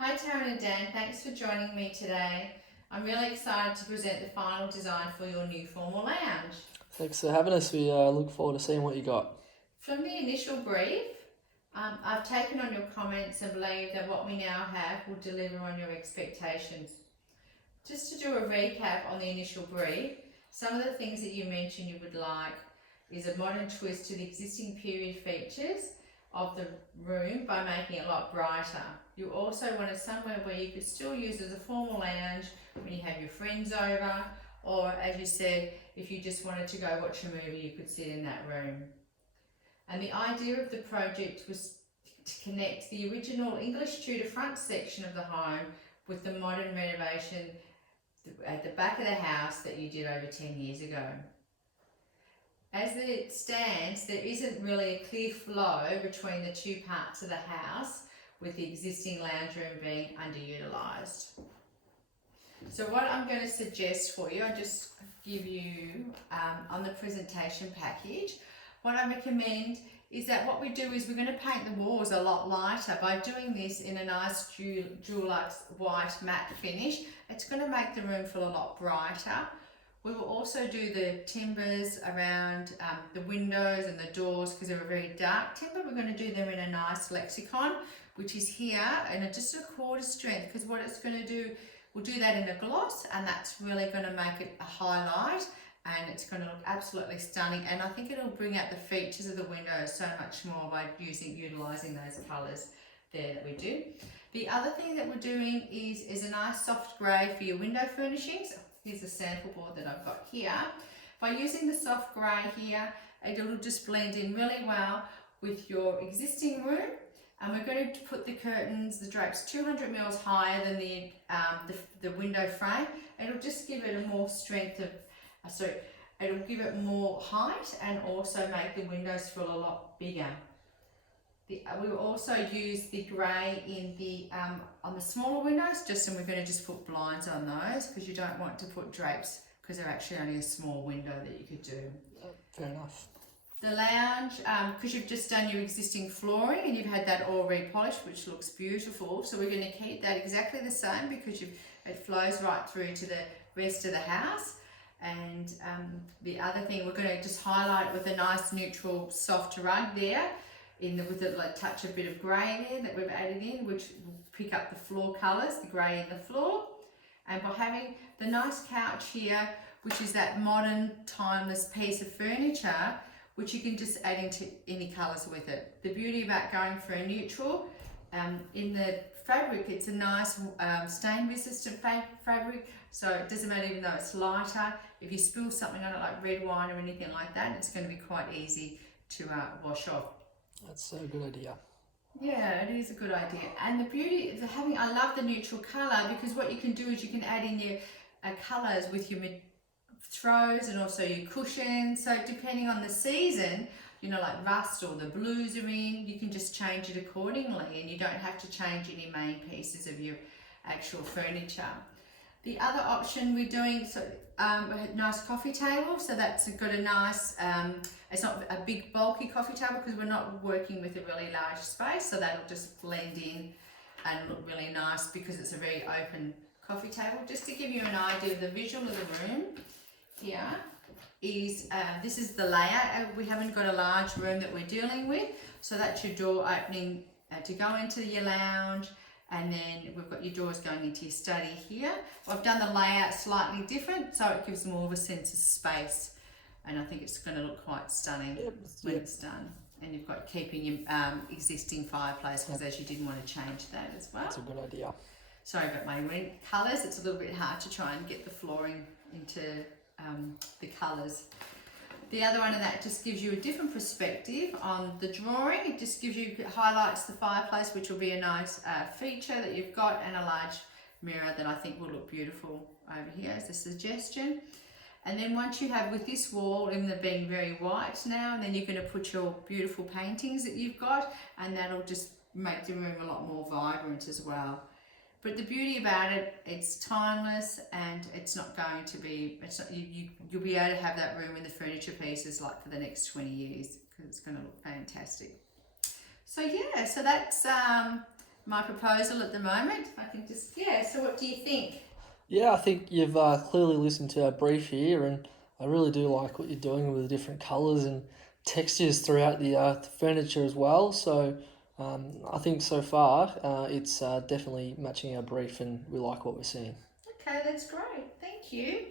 Hi Taryn and Dan, thanks for joining me today. I'm really excited to present the final design for your new formal lounge. Thanks for having us. We look forward to seeing what you got. From the initial brief, I've taken on your comments and believe that what we now have will deliver on your expectations. Just to do a recap on the initial brief, some of the things that you mentioned you would like is a modern twist to the existing period features of the room by making it a lot brighter. You also wanted somewhere where you could still use as a formal lounge when you have your friends over, or as you said, if you just wanted to go watch a movie, you could sit in that room. And the idea of the project was to connect the original English Tudor front section of the home with the modern renovation at the back of the house that you did over 10 years ago. As it stands, there isn't really a clear flow between the two parts of the house, with the existing lounge room being underutilised. So what I'm going to suggest for you, I'll just give you on the presentation package, what I recommend is that what we do is we're going to paint the walls a lot lighter by doing this in a nice Dulux white matte finish. It's going to make the room feel a lot brighter. We will also do the timbers around the windows and the doors because they're a very dark timber. We're going to do them in a nice lexicon, which is here, and just a quarter strength, because what it's going to do, we'll do that in a gloss, and that's really going to make it a highlight, and it's going to look absolutely stunning. And I think it'll bring out the features of the windows so much more by utilising those colours there that we do. The other thing that we're doing is a nice soft grey for your window furnishings. Here's a sample board that I've got here. By using the soft grey here, it'll just blend in really well with your existing room. And we're going to put the curtains, the drapes 200 mils higher than the window frame. It'll just give it a more strength of, it'll give it more height and also make the windows feel a lot bigger. We will also use the grey in the on the smaller windows, and we're going to just put blinds on those because you don't want to put drapes because they're actually only a small window that you could do. Fair enough. The lounge, because you've just done your existing flooring and you've had that all repolished, which looks beautiful. So we're going to keep that exactly the same because it flows right through to the rest of the house. And the other thing, we're going to just highlight with a nice neutral soft rug there. With a touch of bit of grey there that we've added in, which will pick up the floor colours, the grey in the floor. And by having the nice couch here, which is that modern, timeless piece of furniture, which you can just add into any colours with it. The beauty about going for a neutral, in the fabric, it's a nice stain resistant fabric, so it doesn't matter even though it's lighter. If you spill something on it like red wine or anything like that, it's going to be quite easy to wash off. That's a good idea. Yeah, it is a good idea. And the beauty of I love the neutral colour because what you can do is you can add in your colours with your throws and also your cushions. So depending on the season, like rust or the blues are in, you can just change it accordingly and you don't have to change any main pieces of your actual furniture. The other option we're doing, a nice coffee table, so that's got a nice, it's not a big bulky coffee table because we're not working with a really large space, so that'll just blend in and look really nice because it's a very open coffee table. Just to give you an idea of the visual of the room, here is, this is the layout. We haven't got a large room that we're dealing with, so that's your door opening to go into your lounge. And then we've got your doors going into your study here. I've done the layout slightly different, so it gives more of a sense of space. And I think it's going to look quite stunning when it's done. And you've got keeping your existing fireplace because as you didn't want to change that as well. That's a good idea. Sorry about my colours. It's a little bit hard to try and get the flooring into the colours. The other one of that just gives you a different perspective on the drawing. It just highlights the fireplace, which will be a nice feature that you've got, and a large mirror that I think will look beautiful over here as a suggestion. And then once you have with this wall, even though being very white now, and then you're going to put your beautiful paintings that you've got, and that'll just make the room a lot more vibrant as well. But the beauty about it, it's timeless and it's not going to be, you'll be able to have that room in the furniture pieces like for the next 20 years because it's going to look fantastic. So yeah, so that's my proposal at the moment. I can just, so what do you think? Yeah, I think you've clearly listened to our brief here, and I really do like what you're doing with the different colours and textures throughout the furniture as well. So I think so far it's definitely matching our brief, and we like what we're seeing. Okay, that's great. Thank you.